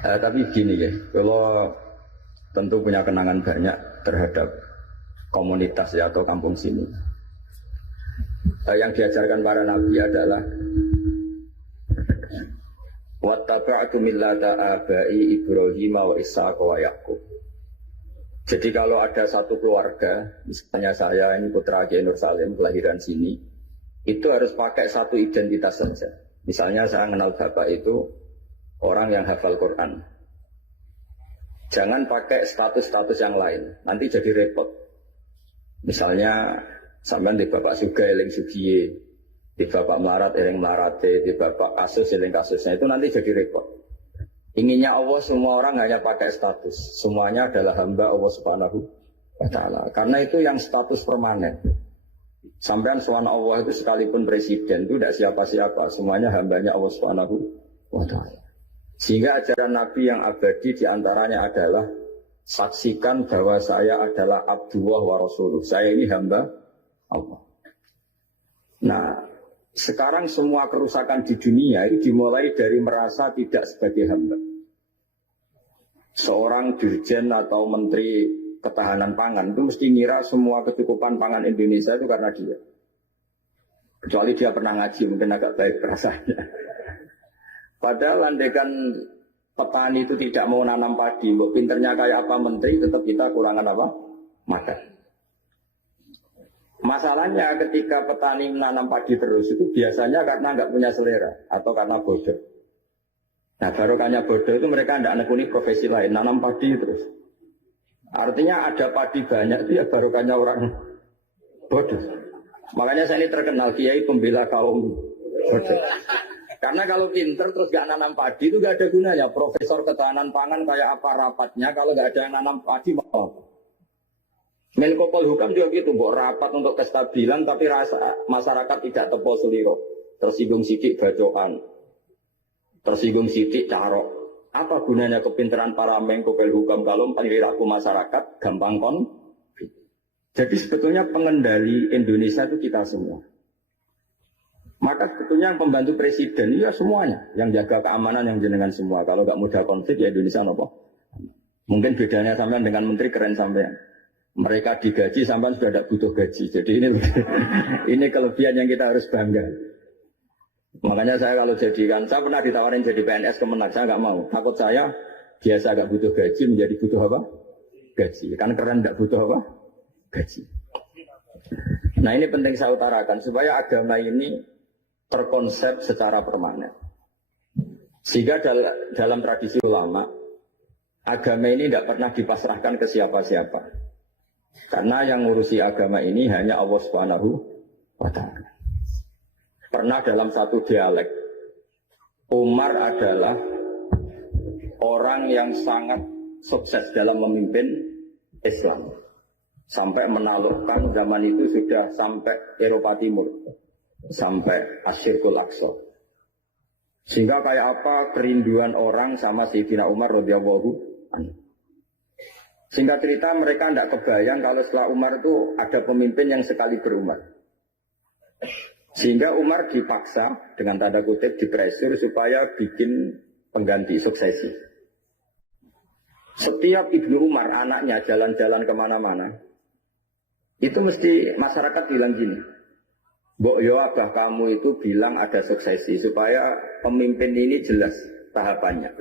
Tapi gini ya, kalau tentu punya kenangan banyak terhadap komunitas ya atau kampung sini. Yang diajarkan para nabi adalah wattaba'tu millata abai Ibrahim wa Ishaq wa Yaqub. Jadi kalau ada satu keluarga, misalnya saya ini putra Kiai Nur Salim kelahiran sini, itu harus pakai satu identitas saja. Misalnya saya kenal bapak itu orang yang hafal Quran. Jangan pakai status-status yang lain, nanti jadi repot. Misalnya sampean di bapak Suga eling Sugiye, di bapak Melarat eling Melarate, di bapak kasus eling kasusnya, itu nanti jadi repot. Inginnya Allah semua orang hanya pakai status, semuanya adalah hamba Allah Subhanahu wa Ta'ala. Karena itu yang status permanen. Sampean suwana Allah itu sekalipun presiden itu tidak siapa-siapa, semuanya hambanya Allah Subhanahu wa Ta'ala. Sehingga ajaran Nabi yang abadi diantaranya adalah saksikan bahwa saya adalah Abdullah wa Rasuluh. Saya ini hamba Allah. Nah, sekarang semua kerusakan di dunia itu dimulai dari merasa tidak sebagai hamba. Seorang dirjen atau menteri ketahanan pangan itu mesti ngira semua kecukupan pangan Indonesia itu karena dia. Kecuali dia pernah ngaji, mungkin agak baik rasanya. Padahal andaikan petani itu tidak mau nanam padi, kok pinternya kayak apa menteri, tetap kita kurangan apa? Makan. Masalahnya ketika petani menanam padi terus itu biasanya karena nggak punya selera atau karena bodoh. Nah barokahnya bodoh itu mereka tidak nekuni profesi lain, nanam padi terus. Artinya ada padi banyak itu ya barokahnya orang bodoh. Makanya saya ini terkenal kiai pembela kaum bodoh. Karena kalau pinter terus gak nanam padi itu gak ada gunanya. Profesor ketahanan pangan kayak apa rapatnya kalau gak ada yang nanam padi mau. Menko Polhukam juga gitu, buat rapat untuk kestabilan tapi rasa masyarakat tidak tepol seliro. Tersinggung sidik bacokan, tersinggung sidik carok. Apa gunanya kepintaran para Menko Polhukam kalau perilaku masyarakat gampang konflik. Jadi sebetulnya pengendali Indonesia itu kita semua. Maka sebetulnya yang pembantu presiden ya semuanya, yang jaga keamanan yang jenengan semua. Kalau nggak mudah konflik ya Indonesia apa? Mungkin bedanya sampean dengan menteri keren sampean. Mereka digaji sampean sudah tidak butuh gaji. Jadi ini kelebihan yang kita harus bangga. Makanya saya kalau jadikan, saya pernah ditawarin jadi PNS Kemenak, saya nggak mau. Takut saya biasa nggak butuh gaji menjadi butuh apa? Gaji. Kan keren nggak butuh apa? Gaji. Nah ini penting saya utarakan supaya agama ini terkonsep secara permanen. Sehingga dalam tradisi ulama, agama ini tidak pernah dipasrahkan ke siapa-siapa. Karena yang ngurusi agama ini hanya Allah Subhanahu wa Ta'ala. Pernah dalam satu dialek, Umar adalah orang yang sangat sukses dalam memimpin Islam. Sampai menaklukkan zaman itu sudah sampai Eropa Timur. Sampai Asyirkul Aqsa. Sehingga kayak apa kerinduan orang sama Sayyidina Umar radhiyallahu anhu. Sehingga cerita mereka tidak kebayang kalau setelah Umar itu ada pemimpin yang sekali berumat. Sehingga Umar dipaksa dengan tanda kutip dipresur supaya bikin pengganti suksesi. Setiap Ibnu Umar anaknya jalan-jalan kemana-mana, itu mesti masyarakat bilang gini, Mbok yo abah kamu itu bilang ada suksesi supaya pemimpin ini jelas tahapannya.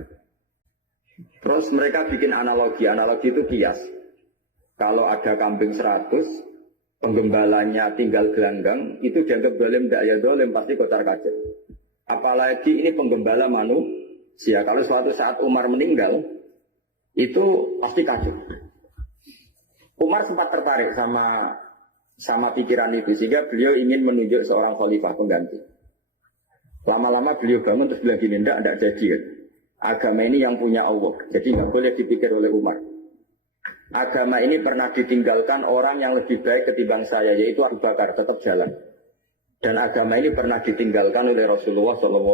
Terus mereka bikin analogi itu kias. Kalau ada kambing 100, penggembalanya tinggal gelanggang, itu dianggap dolim, tidak ya dolim, pasti kocar kacir. Apalagi ini penggembala manusia, kalau suatu saat Umar meninggal, itu pasti kacau. Umar sempat tertarik sama pikiran itu, sehingga beliau ingin menunjuk seorang khalifah pengganti. Lama-lama beliau bangun terus bilang gini, tidak jadi kan. Agama ini yang punya Allah, jadi nggak boleh dipikir oleh Umar. Agama ini pernah ditinggalkan orang yang lebih baik ketimbang saya, yaitu Abu Bakar, tetap jalan. Dan agama ini pernah ditinggalkan oleh Rasulullah SAW,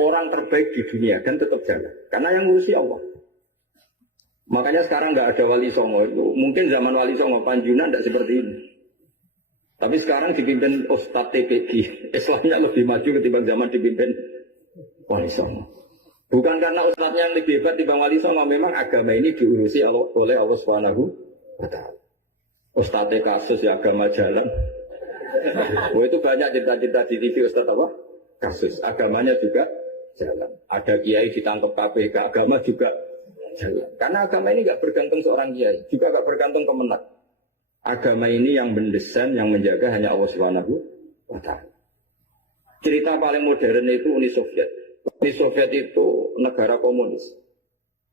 orang terbaik di dunia, dan tetap jalan. Karena yang ngurusi Allah. Makanya sekarang nggak ada wali songo itu. Mungkin zaman wali songo Panjunan tidak seperti ini. Tapi sekarang dipimpin Ustadz TPG. Islamnya lebih maju ketimbang zaman dipimpin wali songo. Bukan karena ustadznya yang lebih hebat di Bang Wali Songo, memang agama ini diurusi oleh Allah Subhanahu wa Ta'ala. Ustadznya kasus ya agama jalan. Oh itu banyak cerita-cerita di TV Ustadz apa? Kasus agamanya juga jalan. Ada kiai ditangkap KPK, agama juga jalan. Karena agama ini nggak bergantung seorang kiai, juga nggak bergantung kemenang. Agama ini yang mendesain, yang menjaga hanya Allah Subhanahu wa Ta'ala. Cerita paling modern itu Uni Soviet. Uni Soviet itu negara komunis.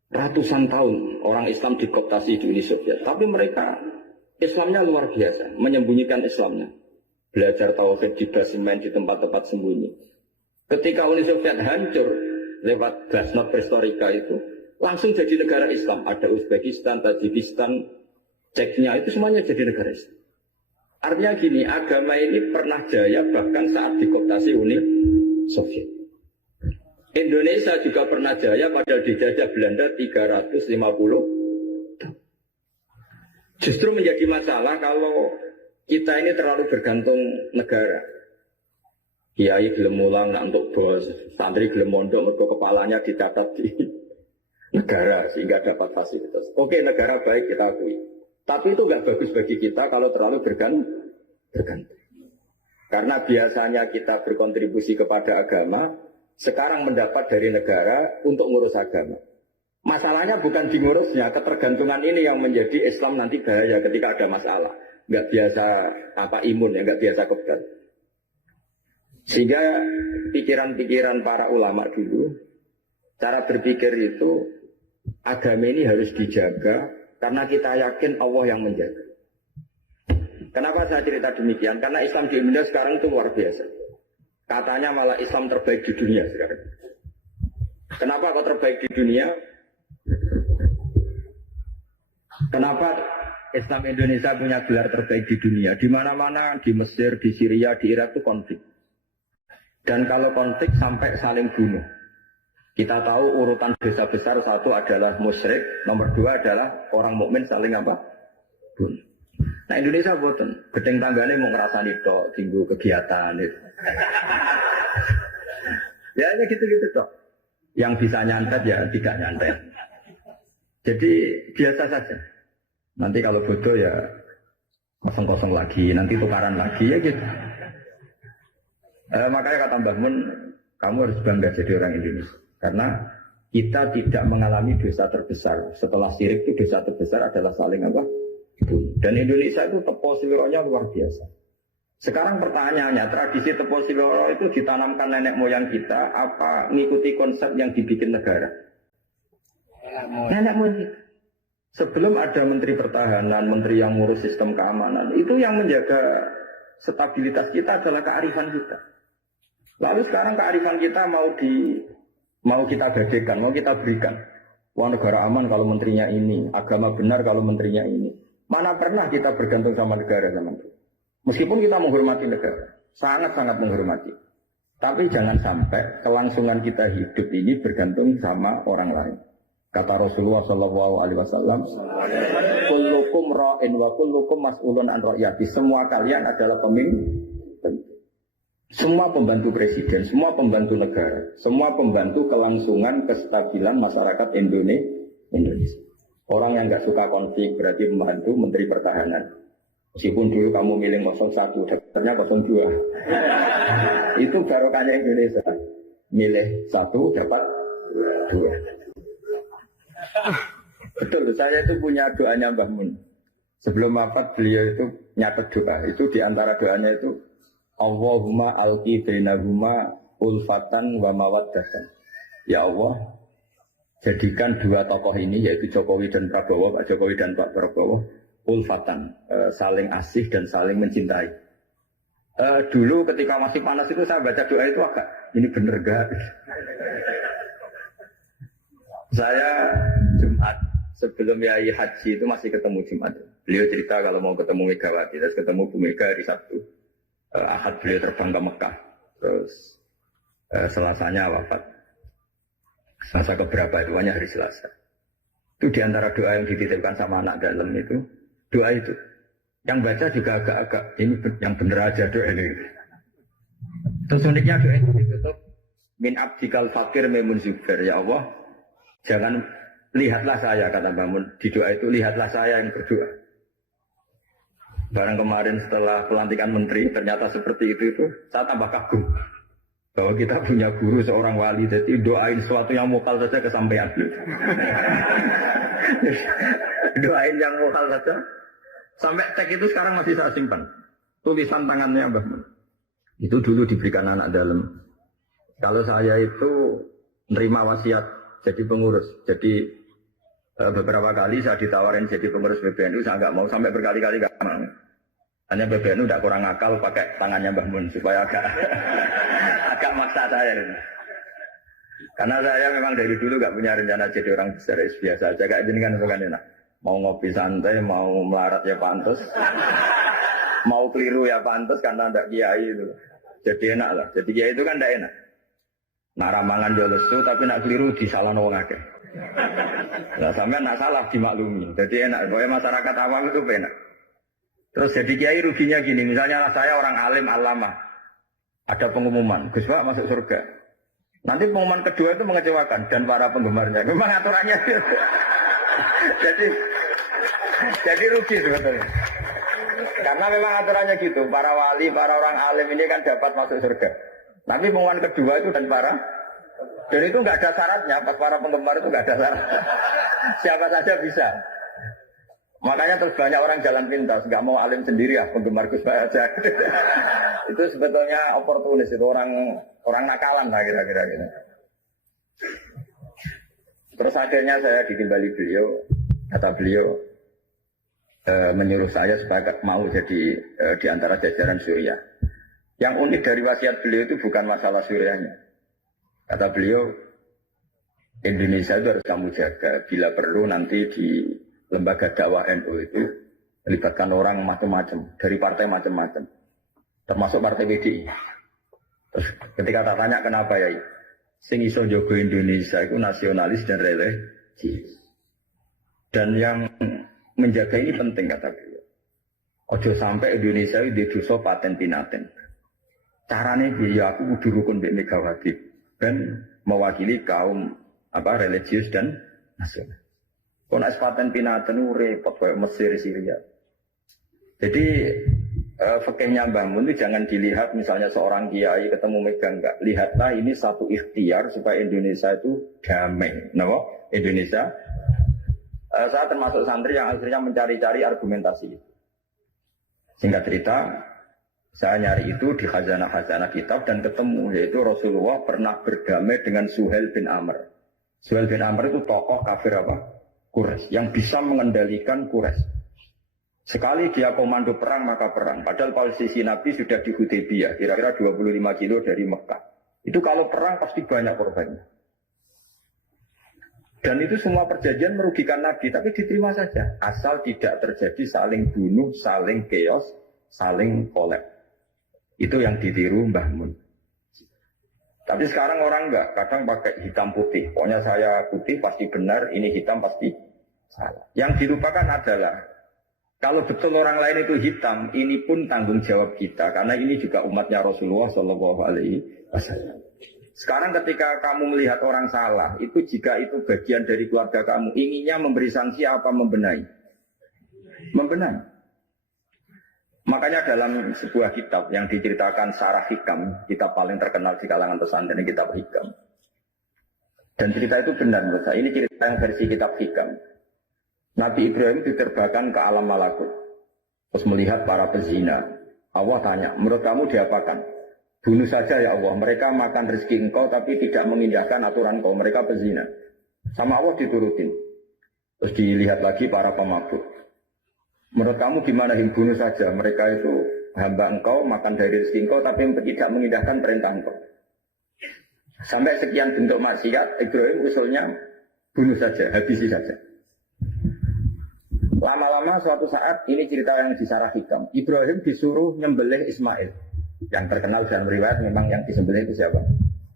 Ratusan tahun orang Islam dikooptasi di Uni Soviet. Tapi mereka Islamnya luar biasa, menyembunyikan Islamnya. Belajar tauhid di basement, di tempat-tempat sembunyi. Ketika Uni Soviet hancur lewat Glasnost Perestroika itu, langsung jadi negara Islam. Ada Uzbekistan, Tajikistan, Ceknya, itu semuanya jadi negara Islam. Artinya gini, agama ini pernah jaya bahkan saat dikooptasi Uni Soviet. Indonesia juga pernah jaya pada dijajah Belanda 350. Justru menjadi masalah kalau kita ini terlalu bergantung negara. Kiai gelem mulang untuk bos, santri gelem mondok untuk kepalanya dicatat di negara sehingga dapat fasilitas. Oke, negara baik kita akui. Tapi itu nggak bagus bagi kita kalau terlalu bergantung. Karena biasanya kita berkontribusi kepada agama, sekarang mendapat dari negara untuk ngurus agama. Masalahnya bukan di ngurusnya, ketergantungan ini yang menjadi Islam nanti bahaya ketika ada masalah. Nggak biasa imun ya, nggak biasa kebal. Sehingga pikiran-pikiran para ulama dulu, cara berpikir itu agama ini harus dijaga karena kita yakin Allah yang menjaga. Kenapa saya cerita demikian? Karena Islam di Indonesia sekarang itu luar biasa. Katanya malah Islam terbaik di dunia sekarang. Kenapa kok terbaik di dunia? Kenapa Islam Indonesia punya gelar terbaik di dunia? Di mana-mana, di Mesir, di Syria, di Irak itu konflik. Dan kalau konflik sampai saling bunuh. Kita tahu urutan dosa besar satu adalah musyrik, nomor dua adalah orang mukmin saling apa? Bunuh. Nah Indonesia boten, gedeng tanggane mau ngerasani tok, tinggu kegiatan itu. Ya hanya gitu-gitu toh. Yang bisa nyantet ya tidak nyantet. Jadi biasa saja. Nanti kalau bodoh ya kosong-kosong lagi, nanti tukaran lagi ya gitu. Makanya kata Mbah Mun, kamu harus bangga jadi orang Indonesia. Karena kita tidak mengalami dosa terbesar. Setelah syirik itu dosa terbesar adalah saling apa? Dan Indonesia itu tepo siwironya luar biasa. Sekarang pertanyaannya, tradisi tepo siwiro itu ditanamkan nenek moyang kita apa mengikuti konsep yang dibikin negara? Nenek moyang kita. Sebelum ada menteri pertahanan, menteri yang ngurus sistem keamanan, itu yang menjaga stabilitas kita adalah kearifan kita. Lalu sekarang kearifan kita mau kita gadekan, mau kita berikan. Wah negara aman kalau menterinya ini, agama benar kalau menterinya ini. Mana pernah kita bergantung sama negara sama itu. Meskipun kita menghormati negara, sangat-sangat menghormati. Tapi jangan sampai kelangsungan kita hidup ini bergantung sama orang lain. Kata Rasulullah SAW, kullukum ra'in wa kullukum mas'ulun an ra'yati. Semua kalian adalah pemimpin. Semua pembantu presiden, semua pembantu negara, semua pembantu kelangsungan kestabilan masyarakat Indonesia. Orang yang nggak suka konflik berarti membantu menteri pertahanan. Meskipun dulu kamu milih 01, daftarnya 02. Itu barokahnya Indonesia. Milih 1 dapat 2. Betul, saya itu punya doanya Mbah Mun. Sebelum wafat beliau itu nyatet doa. Itu diantara doanya itu Allahumma alqi bainahuma ulfatan wa mawaddatan. Ya Allah, jadikan dua tokoh ini yaitu Jokowi dan Prabowo, Pak Jokowi dan Pak Prabowo ulfatan, saling asih dan saling mencintai. Dulu ketika masih panas itu saya baca doa itu agak ini bener gak? Saya Jumat sebelum Yai Haji itu masih ketemu Jumat. Beliau cerita kalau mau ketemu Megawati, terus ketemu Bu Mega hari Sabtu. Ahad beliau terbang ke Mekah, terus Selasanya wafat. Selasa keberapa itu hanya hari Selasa. Itu diantara doa yang dititipkan sama anak dalam itu, doa itu. Yang baca juga agak-agak ini yang bener aja doa ini. Terus uniknya doa itu ditutup min abdikal fakir memun zubair. Ya Allah, jangan lihatlah saya, kata Mbah Mun. Di doa itu lihatlah saya yang berdoa. Barang kemarin setelah pelantikan menteri, ternyata seperti itu saya tambah kagum. Bahwa kita punya guru seorang wali, jadi doain sesuatu yang mukal saja kesampaian. Doain yang mukal saja. Sampai teks itu sekarang masih saya simpan. Tulisan tangannya Mbah Mun. Itu dulu diberikan anak dalam. Kalau saya itu nerima wasiat jadi pengurus. Jadi beberapa kali saya ditawarin jadi pengurus PBNU, saya nggak mau, sampai berkali-kali nggak mau. Hanya PBNU udah kurang akal pakai tangannya Mbah Mun supaya agak maksa saya. Karena saya memang dari dulu nggak punya rencana jadi orang besar, biasa aja. Kayak gini kan bukan enak. Mau ngopi santai, mau melarat ya pantas. Mau keliru ya pantas karena tidak kiai itu. Jadi enak lah. Jadi kiai itu kan tidak enak. Nak ramangan yo lesu tapi nak keliru disalahno wong akeh. Lah sampean nak salah dimaklumi. Jadi enak. Pokoknya masyarakat awam itu enak. Terus jadi kiai ruginya gini, misalnya saya orang alim alama. Ada pengumuman, Gus Pak masuk surga. Nanti pengumuman kedua itu mengecewakan dan para penggemarnya. Memang aturannya. jadi rugi sebetulnya. Karena memang aturannya gitu, para wali, para orang alim ini kan dapat masuk surga. Nanti pengumuman kedua itu dan itu nggak ada syaratnya, pas para penggemar itu nggak ada syarat. Siapa saja bisa. Makanya terus banyak orang jalan pintas, nggak mau alim sendiri ya, penggemar Gus Pak aja. Itu sebetulnya oportunis, itu orang nakalan lah kira-kira gitu. Terus akhirnya saya ditimbali beliau, kata beliau menyuruh saya supaya mau jadi di antara jajaran Suriah. Yang unik dari wasiat beliau itu bukan masalah Suriahnya. Kata beliau, Indonesia itu harus kamu jaga. Bila perlu nanti di lembaga dakwah NU itu melibatkan orang macam-macam, dari partai macam-macam, termasuk partai PDI. Terus ketika tak tanya kenapa ya, sing iso jogo Indonesia itu nasionalis dan religius. Dan yang menjaga ini penting kata beliau. Ojo sampai Indonesia itu dosa paten pinaten. Carane biaya aku kudu rukun mbek Megawati dan mewakili kaum religius dan nasional. Kalau nak paten pinaten repot kayak Mesir, Syria. Jadi fikihnya Mbah Mun itu jangan dilihat misalnya seorang kiai ketemu Mega enggak. Lihatlah ini satu ikhtiar supaya Indonesia itu damai. Kenapa? Indonesia. Saya termasuk santri yang akhirnya mencari-cari argumentasi. Singkat cerita, saya nyari itu di khazanah-khazanah kitab dan ketemu yaitu Rasulullah pernah berdamai dengan Suhail bin Amr. Suhail bin Amr itu tokoh kafir Quraisy yang bisa mengendalikan Quraisy. Sekali dia komando perang maka perang. Padahal posisi Nabi sudah di Hudaybiyah, kira-kira 25 kilo dari Mekah. Itu kalau perang pasti banyak korbannya. Dan itu semua perjanjian merugikan Nabi, tapi diterima saja. Asal tidak terjadi saling bunuh, saling chaos, saling kolab. Itu yang ditiru Mbah Mun. Tapi sekarang orang enggak, kadang pakai hitam putih. Pokoknya saya putih pasti benar, ini hitam pasti salah. Yang dilupakan adalah, kalau betul orang lain itu hitam, ini pun tanggung jawab kita. Karena ini juga umatnya Rasulullah SAW. Sekarang ketika kamu melihat orang salah, itu jika itu bagian dari keluarga kamu, inginnya memberi sanksi apa membenahi? Membenahi. Makanya dalam sebuah kitab yang diceritakan Sarah Hikam, kitab paling terkenal di kalangan pesantren, kitab Hikam. Dan cerita itu benar menurut saya. Ini cerita yang versi kitab Hikam. Nabi Ibrahim diterbangkan ke alam malakut. Terus melihat para pezina. Allah tanya, menurut kamu diapakan? Bunuh saja ya Allah. Mereka makan rezeki engkau tapi tidak mengindahkan aturan kau. Mereka pezina. Sama Allah diturutin. Terus dilihat lagi para pemabuk. Menurut kamu gimana bunuh saja? Mereka itu hamba engkau, makan dari rezeki engkau tapi tidak mengindahkan perintah engkau. Sampai sekian bentuk maksiat, Ibrahim usulnya bunuh saja, habisi saja. Lama-lama suatu saat, ini cerita yang di Sarah Hikam. Ibrahim disuruh nyembelih Ismail. Yang terkenal dalam riwayat memang yang disembelih itu siapa?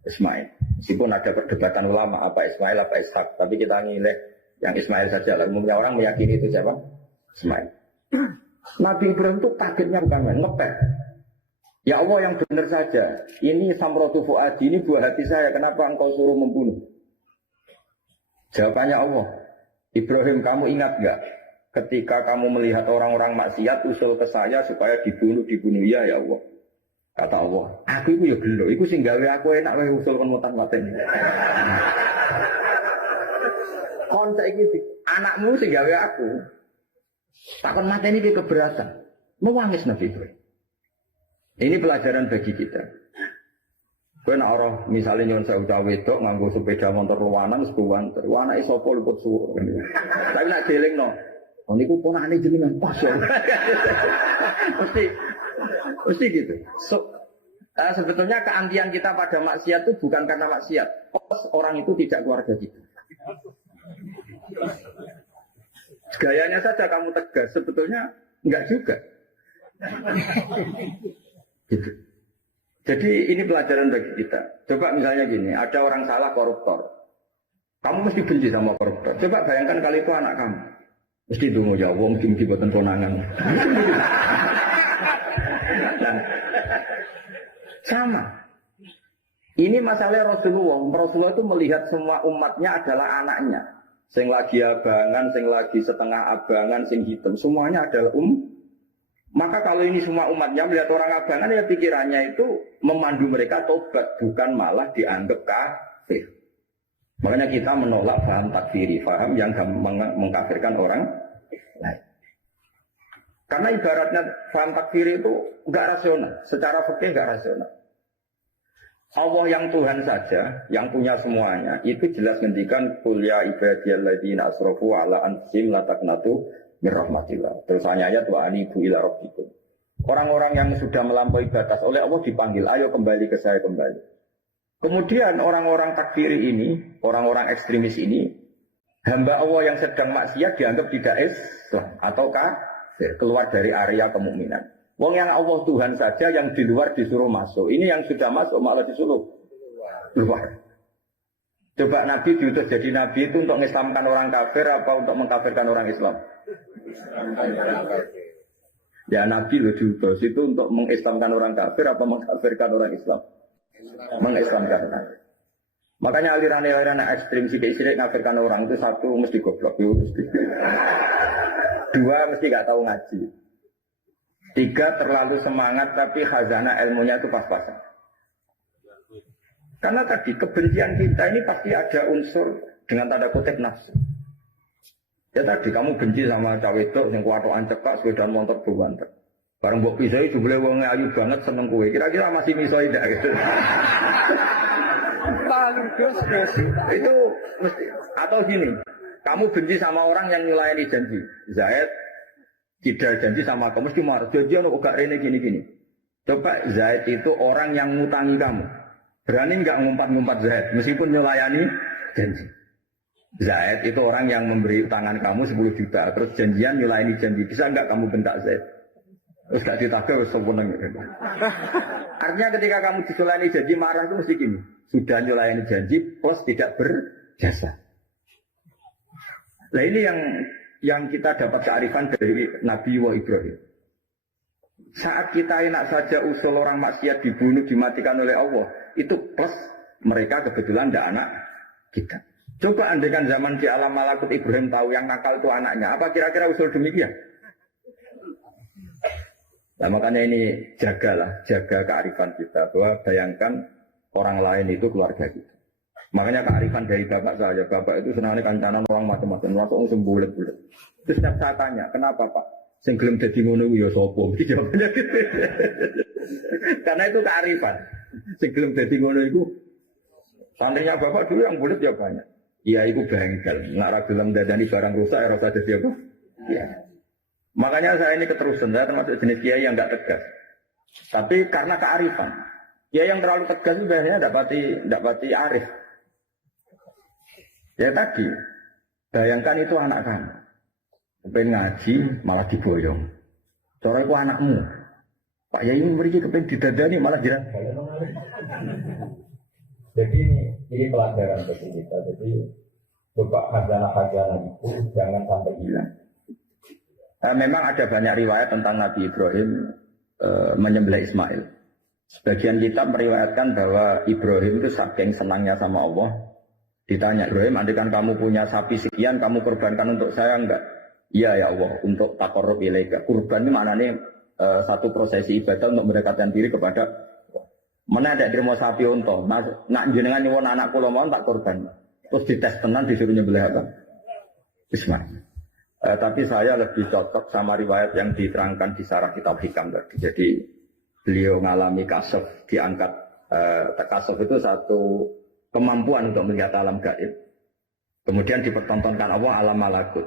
Ismail. Meskipun ada perdebatan ulama, apa Ismail, apa Ishak. Tapi kita milih yang Ismail saja. Umumnya orang meyakini itu siapa? Ismail. Nabi Ibrahim itu kagetnya bukan main, ngepet. Ya Allah yang benar saja. Ini samratu fuadi, ini buah hati saya. Kenapa engkau suruh membunuh? Jawabannya Allah. Ibrahim, kamu ingat nggak? Ketika kamu melihat orang-orang maksiat usul ke saya supaya dibunuh ya ya Allah. Kata Allah, aku itu ya gelo, aku sing gawe aku enak wae usul kon mutan-mutan. Kon saiki anakmu sing gawe aku. Takon mateni iki keberatan. Mewangis Nabi Ibrahim. Ini pelajaran bagi kita. Kowe nek ora misale nyon sewu wedok nganggo sepeda motor luwanan sebuwan, anake sapa luput suwur. Tapi nek dielingno, oh niku ponakane jenengan pas ya. Mesti gitu. Sebetulnya keantian kita pada maksiat itu bukan karena maksiat. Orang itu tidak keluarga kita. Gayanya saja kamu tegas, sebetulnya enggak juga. Gitu. Jadi ini pelajaran bagi kita. Coba misalnya gini, ada orang salah koruptor. Kamu mesti benci sama koruptor. Coba bayangkan kali itu anak kamu. Mesti dungu ya, wong mungkin buatan konangan. Nah, sama. Ini masalah Rasulullah. Rasulullah itu melihat semua umatnya adalah anaknya. Sing lagi abangan, sing lagi setengah abangan, sing hitam. Semuanya adalah Maka kalau ini semua umatnya melihat orang abangan, ya pikirannya itu memandu mereka tobat, bukan malah dianggap kafir. Makanya kita menolak paham takfiri, paham yang mengkafirkan orang lain. Karena ibaratnya paham takfiri itu enggak rasional, secara fikih enggak rasional. Allah yang Tuhan saja, yang punya semuanya, itu jelas ngendikan qul ya ibadiyalladzina asrafu ala anfusihim la taqnatu min rahmatillah. Terus ayat wa anibu ila rabbikum. Orang-orang yang sudah melampaui batas oleh Allah dipanggil, ayo kembali ke saya kembali. Kemudian orang-orang takfiri ini, orang-orang ekstremis ini, hamba Allah yang sedang maksiat dianggap tidak Islam atau kafir, keluar dari area kemukminan. Wong yang Allah Tuhan saja yang di luar disuruh masuk. Ini yang sudah masuk malah disuruh keluar. Coba Nabi diutus jadi Nabi itu untuk mengislamkan orang kafir apa untuk mengkafirkan orang Islam? Ya Nabi loh diutus itu untuk mengislamkan orang kafir apa mengkafirkan orang Islam? Mengislamkan orang. Makanya aliran-aliran ekstrim sidik-sidik mengkafirkan orang itu satu mesti goblok, mesti. Dua mesti gak tahu ngaji. Tiga terlalu semangat tapi khazanah ilmunya itu pas-pasan. Karena tadi kebencian kita ini pasti ada unsur dengan tanda kutip nafsu. Ya tadi kamu benci sama cawe itu yang kuatoan cekak sepeda motor berwanter. Barang mbok pisai jebule wong ayu banget seneng kowe. Kira-kira masih misoi ndak gitu. Itu mesti atau gini. Kamu benci sama orang yang nyulayani janji. Zaid tidak janji sama kamu mesti marah. Janjian kok gak rene gini-gini. Coba Zaid itu orang yang ngutangi kamu. Berani enggak ngumpat-ngumpat Zaid meskipun nyulayani janji. Zaid itu orang yang memberi utangan kamu 10 juta, terus janjian nyulayani janji. Bisa enggak kamu bentak Zaid? Terus gak ditagih, terus sempurna. Artinya ketika kamu disulayani janji marah itu mesti gini. Sudah nyulayani janji plus tidak berjasa. Nah ini yang kita dapat kearifan dari Nabi Ibrahim. Saat kita enak saja usul orang maksiat dibunuh, dimatikan oleh Allah, itu plus mereka kebetulan tidak anak kita. Coba andaikan zaman di alam malakut Ibrahim tahu yang nakal itu anaknya, apa kira-kira usul demikian? Nah makanya ini jaga kearifan kita, bahwa bayangkan orang lain itu keluarga kita. Makanya kearifan dari bapak itu senangnya kancanan orang macam-macam, langsung sembulet-bulet. Terus setiap saya tanya, kenapa Pak? Sing gelem dadi ngono ya sapa? Jawabannya gitu. Karena itu kearifan. Sing gelem dadi ngono iku santrinya bapak dulu yang bulet ya banyak. Iya iku bengkel. Nek ra gelem dadani barang rusak ora usah dadi apa? Iya. Makanya saya ini keterusan, saya termasuk jenis kiai yang enggak tegas. Tapi karena kearifan. Kiai yang terlalu tegas itu biasanya enggak pati arif. Ya tadi, bayangkan itu anak kamu. Kepen ngaji malah diboyong. Cara itu anakmu. Pak Yai memberi kepen didadani malah jiran. Jadi ini pelajaran bagi kita. Jadi coba khazanah-khazanah itu jangan sampai hilang. Memang ada banyak riwayat tentang Nabi Ibrahim menyembelih Ismail. Sebagian kitab meriwayatkan bahwa Ibrahim itu saking senangnya sama Allah. Ditanya, Ibrahim, andaikan kamu punya sapi sekian, kamu korbankan untuk saya enggak? Iya ya Allah, untuk takorub ilaika. Kurban ini maknanya satu prosesi ibadah untuk mendekatkan diri kepada mana ada dirmo sapi unta. Nak jenengan nyuwun anak kula mau tak korban. Terus dites tenan disuruh nyembelih apa? Bismillah. Tapi saya lebih cocok sama riwayat yang diterangkan di sarah kitab Hikam tadi. Jadi beliau ngalami kasaf, diangkat kasaf itu satu kemampuan untuk melihat alam gaib. Kemudian dipertontonkan Allah alam malakut.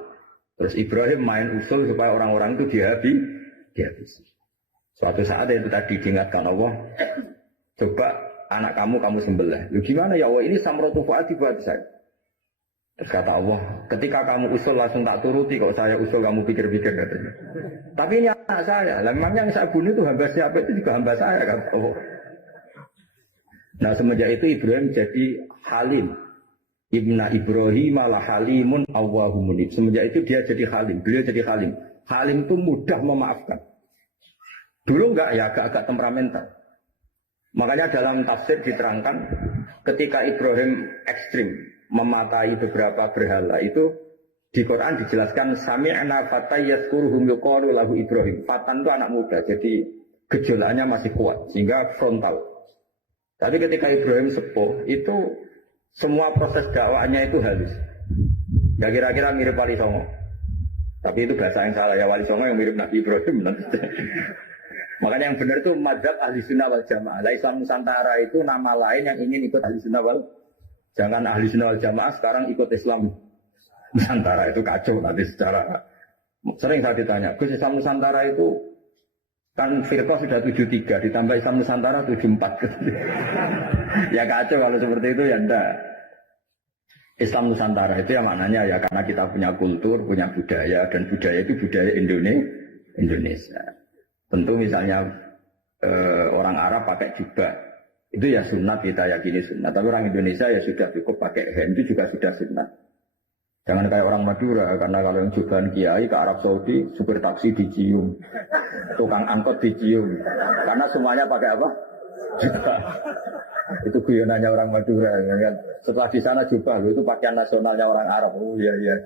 Terus Ibrahim main usul supaya orang-orang itu dihabisi. Suatu saat itu tadi diingatkan Allah, coba anak kamu sembelih. Lu gimana ya Allah, ini samratu fuadi buat saya. Terus kata Allah, ketika kamu usul langsung tak turuti, kok saya usul kamu pikir-pikir katanya. Tapi ini anak saya, memangnya yang saya bunuh itu hamba siapa, itu juga hamba saya kata Allah. Nah semenjak itu Ibrahim jadi halim. Ibna Ibrahim ala halimun awwahumunib. Semenjak itu dia jadi halim. Beliau jadi halim. Halim itu mudah memaafkan. Dulu enggak ya, agak temperamental. Makanya dalam tafsir diterangkan ketika Ibrahim ekstrim mematai beberapa berhala itu di Quran dijelaskan sami'na fatay yazkuruhum yuqalu lahu Ibrahim. Fatan itu anak muda, jadi gejolaknya masih kuat sehingga frontal. Tapi ketika Ibrahim sepuh itu semua proses dakwahnya itu halus. Ya kira-kira mirip Wali Songo. Tapi itu bahasa yang salah ya, Wali Songo yang mirip Nabi Ibrahim. Makanya yang benar itu madzhab ahli sunnah wal jamaah. Islam Nusantara itu nama lain yang ingin ikut ahli sunnah wal. Jangan ahli sunnah wal jamaah sekarang ikut Islam Nusantara, itu kacau nanti secara. Sering saya ditanya, Gus Islam Nusantara itu kan firqah sudah 73, ditambah Islam Nusantara 74. Ya kacau kalau seperti itu ya enggak. Islam Nusantara itu ya maknanya ya karena kita punya kultur, punya budaya, dan budaya itu budaya Indonesia. Tentu misalnya orang Arab pakai jubah, itu ya sunnah, kita yakini sunnah. Tapi orang Indonesia ya sudah cukup pakai hen, itu juga sudah sunnah. Jangan kayak orang Madura, karena kalau yang jubahan kiai ke Arab Saudi, supir taksi dicium, tukang angkot dicium, karena semuanya pakai apa? Jubah. Itu guyonannya orang Madura, kan? Setelah di sana jubah, itu pakaian nasionalnya orang Arab. Oh iya iya.